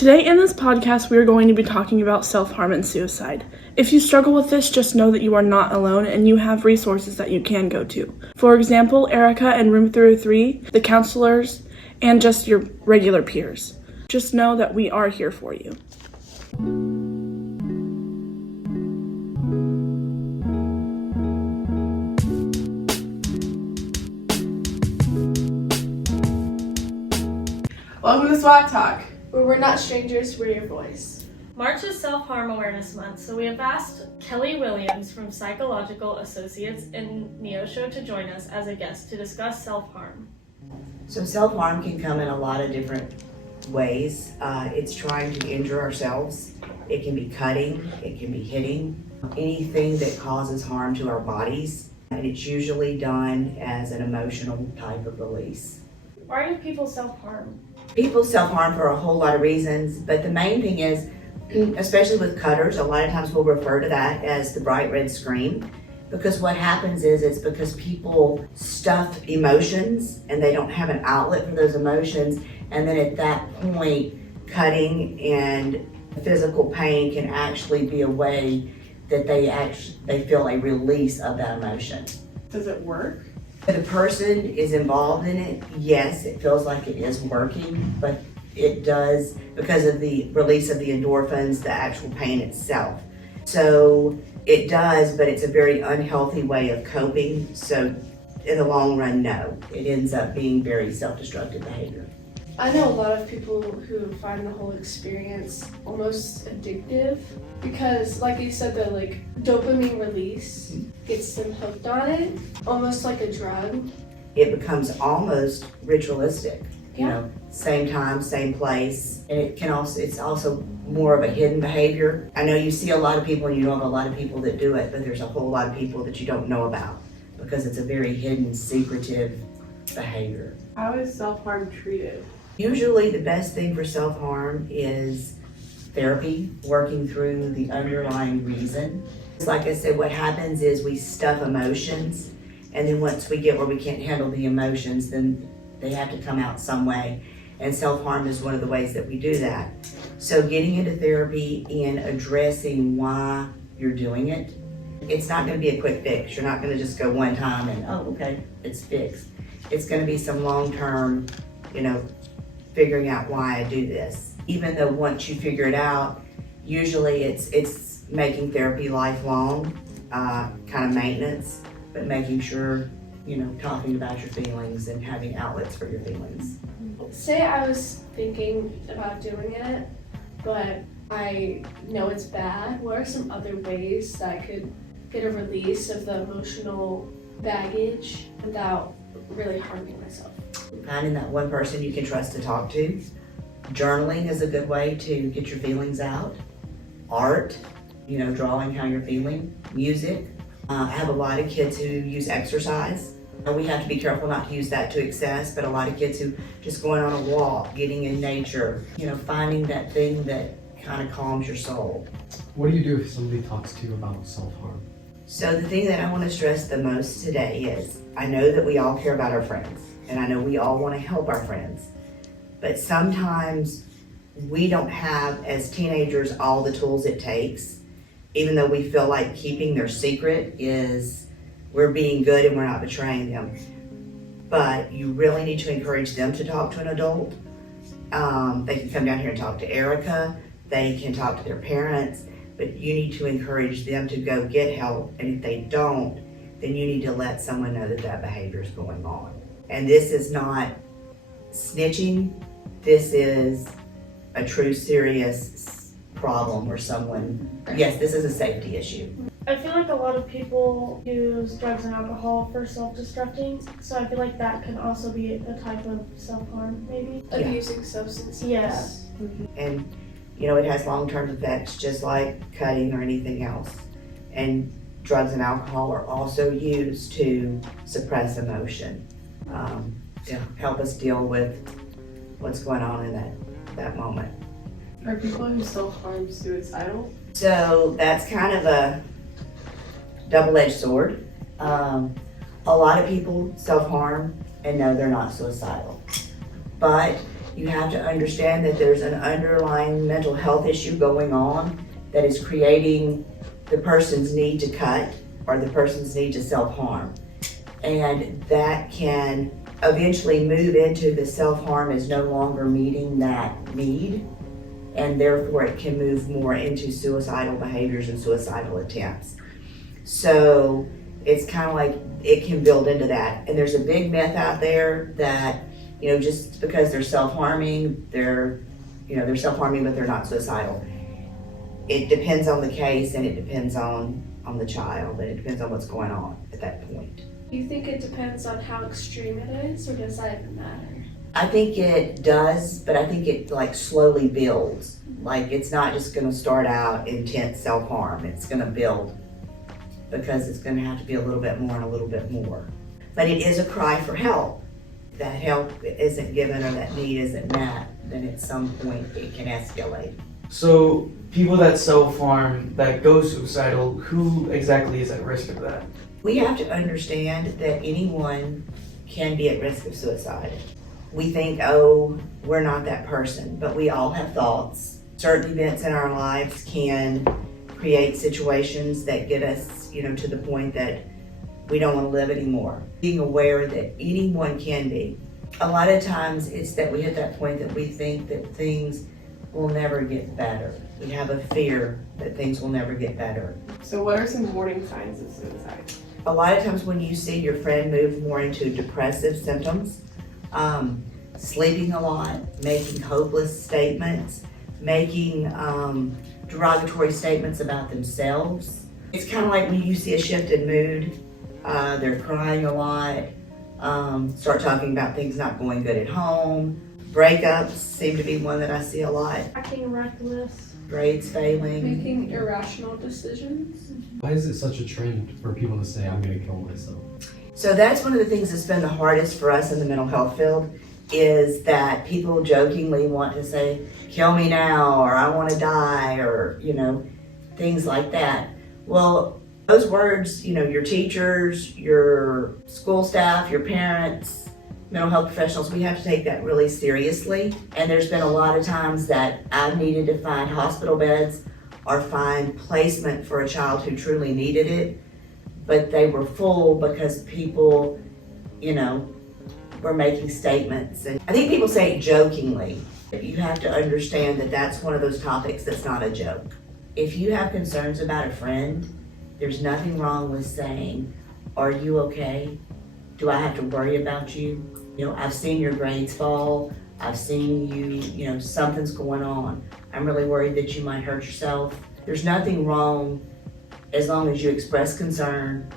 Today in this podcast, we are going to be talking about self-harm and suicide. If you struggle with this, just know that you are not alone and you have resources that you can go to. For example, Erica and Room 303, the counselors, and just your regular peers. Just know that we are here for you. Welcome to S.W.A.T Talk. Where we're not strangers, we're your voice. March is Self-Harm Awareness Month, so we have asked Kelly Williams from Psychological Associates in Neosho to join us as a guest to discuss self-harm. So self-harm can come in a lot of different ways. It's trying to injure ourselves. It can be cutting, it can be hitting, anything that causes harm to our bodies. And it's usually done as an emotional type of release. Why do people self-harm? People self-harm for a whole lot of reasons, but the main thing is, especially with cutters, a lot of times we'll refer to that as the bright red scream, because what happens is it's because people stuff emotions and they don't have an outlet for those emotions, and then at that point, cutting and physical pain can actually be a way that they feel a release of that emotion. Does it work? If the person is involved in it, yes, it feels like it is working, but it does because of the release of the endorphins, the actual pain itself. So it does, but it's a very unhealthy way of coping. So in the long run, no, it ends up being very self-destructive behavior. I know a lot of people who find the whole experience almost addictive because, like you said, the dopamine release gets them hooked on it, almost like a drug. It becomes almost ritualistic. Yeah. You know, same time, same place, and it's also more of a hidden behavior. I know you see a lot of people and you know of a lot of people that do it, but there's a whole lot of people that you don't know about because it's a very hidden, secretive behavior. How is self-harm treated? Usually the best thing for self-harm is therapy, working through the underlying reason. Like I said, what happens is we stuff emotions, and then once we get where we can't handle the emotions, then they have to come out some way. And self-harm is one of the ways that we do that. So getting into therapy and addressing why you're doing it, it's not gonna be a quick fix. You're not gonna just go one time and, oh, okay, it's fixed. It's gonna be some long-term, figuring out why I do this. Even though once you figure it out, usually it's making therapy lifelong, kind of maintenance, but making sure, talking about your feelings and having outlets for your feelings. Say I was thinking about doing it, but I know it's bad. What are some other ways that I could get a release of the emotional baggage without really harming myself? Finding that one person you can trust to talk to. Journaling is a good way to get your feelings out. Art, drawing how you're feeling. Music. I have a lot of kids who use exercise. And we have to be careful not to use that to excess, but a lot of kids who just going on a walk, getting in nature, finding that thing that kind of calms your soul. What do you do if somebody talks to you about self-harm? So the thing that I want to stress the most today is, I know that we all care about our friends, and I know we all want to help our friends, but sometimes we don't have, as teenagers, all the tools it takes, even though we feel like keeping their secret is, we're being good and we're not betraying them. But you really need to encourage them to talk to an adult. They can come down here and talk to Erica, they can talk to their parents, but you need to encourage them to go get help, and if they don't, then you need to let someone know that behavior is going on. And this is not snitching, this is a true serious problem where yes, this is a safety issue. I feel like a lot of people use drugs and alcohol for self-destructing, so I feel like that can also be a type of self-harm, maybe. Abusing substances. Yeah. And it has long-term effects just like cutting or anything else. And drugs and alcohol are also used to suppress emotion, to help us deal with what's going on in that moment. Are people who self-harm suicidal? So that's kind of a double-edged sword. A lot of people self-harm and no, they're not suicidal. But You have to understand that there's an underlying mental health issue going on that is creating the person's need to cut or the person's need to self-harm. And that can eventually move into the self-harm is no longer meeting that need, and therefore it can move more into suicidal behaviors and suicidal attempts. So it's kind of like it can build into that. And there's a big myth out there that, just because they're self-harming, they're self-harming, but they're not suicidal. It depends on the case, and it depends on the child, and it depends on what's going on at that point. Do you think it depends on how extreme it is, or does that even matter? I think it does, but I think it slowly builds. It's not just gonna start out intense self-harm. It's gonna build because it's gonna have to be a little bit more and a little bit more. But it is a cry for help. If that help isn't given or that need isn't met, then at some point it can escalate. So people that self-harm, that go suicidal, who exactly is at risk of that? We have to understand that anyone can be at risk of suicide. We think, oh, we're not that person, but we all have thoughts. Certain events in our lives can create situations that get us, to the point that we don't want to live anymore. Being aware that anyone can be. A lot of times it's that we hit that point that we think that things will never get better. We have a fear that things will never get better. So what are some warning signs of suicide? A lot of times when you see your friend move more into depressive symptoms, sleeping a lot, making hopeless statements, making derogatory statements about themselves. It's kind of like when you see a shift in mood, they're crying a lot, start talking about things not going good at home. Breakups seem to be one that I see a lot. Acting reckless. Grades failing. Making irrational decisions. Why is it such a trend for people to say, I'm gonna kill myself? So that's one of the things that's been the hardest for us in the mental health field, is that people jokingly want to say, kill me now, or I want to die, or, things like that. Well, those words, your teachers, your school staff, your parents, mental health professionals, we have to take that really seriously. And there's been a lot of times that I've needed to find hospital beds or find placement for a child who truly needed it, but they were full because people, were making statements. And I think people say it jokingly. You have to understand that that's one of those topics that's not a joke. If you have concerns about a friend, there's nothing wrong with saying, are you okay? Do I have to worry about you? I've seen your grades fall. I've seen you, something's going on. I'm really worried that you might hurt yourself. There's nothing wrong as long as you express concern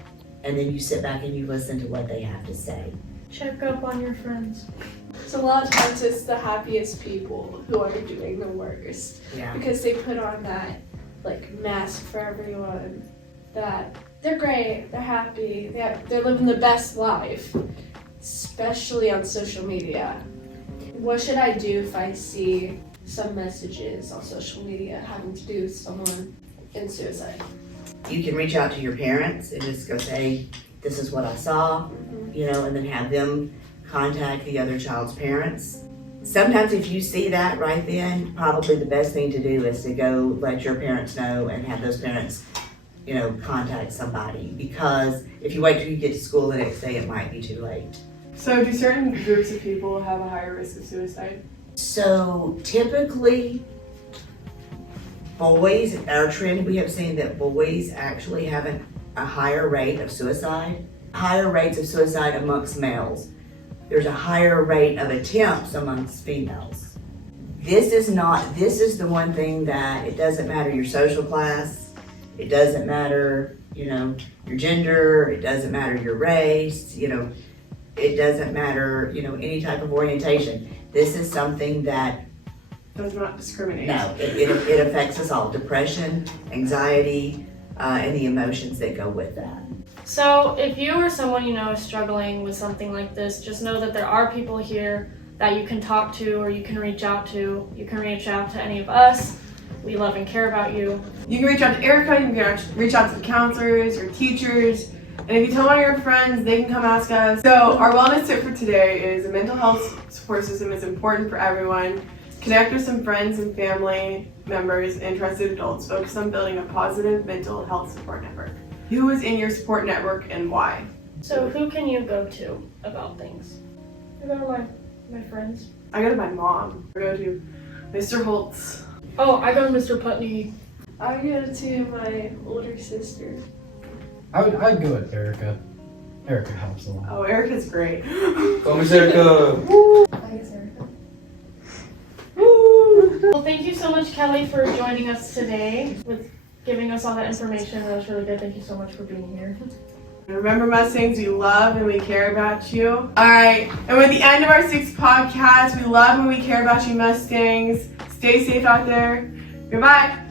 and then you sit back and you listen to what they have to say. Check up on your friends. So a lot of times it's the happiest people who are doing the worst. Yeah. Because they put on that mask for everyone that they're great, they're happy, they're living the best life, especially on social media. What should I do if I see some messages on social media having to do with someone in suicide? You can reach out to your parents and just go say, this is what I saw, and then have them contact the other child's parents. Sometimes if you see that right then, probably the best thing to do is to go let your parents know and have those parents, contact somebody. Because if you wait till you get to school the next day, it might be too late. So do certain groups of people have a higher risk of suicide? So typically, boys, our trend, we have seen that boys actually have a higher rate of suicide, higher rates of suicide amongst males. There's a higher rate of attempts amongst females. This is the one thing that it doesn't matter your social class, it doesn't matter, your gender, it doesn't matter your race, it doesn't matter, any type of orientation. This is something that Does not discriminate. no, it affects us all. Depression, anxiety, and the emotions that go with that. So if you or someone you know is struggling with something like this, just know that there are people here that you can talk to or you can reach out to. You can reach out to any of us. We love and care about you. You can reach out to Erica, you can reach out to the counselors or teachers, And if you tell one of your friends, they can come ask us. So our wellness tip for today is a mental health support system is important for everyone. Connect with some friends and family members and trusted adults. Focus on building a positive mental health support network. Who is in your support network and why? So who can you go to about things? I go to my friends. I go to my mom. I go to Mr. Holtz. Oh, I go to Mr. Putney. I go to my older sister. I'd go with Erica. Erica helps a lot. Oh, Erica's great. Go, Miss Erica. I guess Erica. Well, thank you so much, Kelly, for joining us today with giving us all that information. That was really good. Thank you so much for being here. And remember, Mustangs, we love and we care about you. All right, and with the end of our 6th podcast, we love and we care about you, Mustangs. Stay safe out there. Goodbye.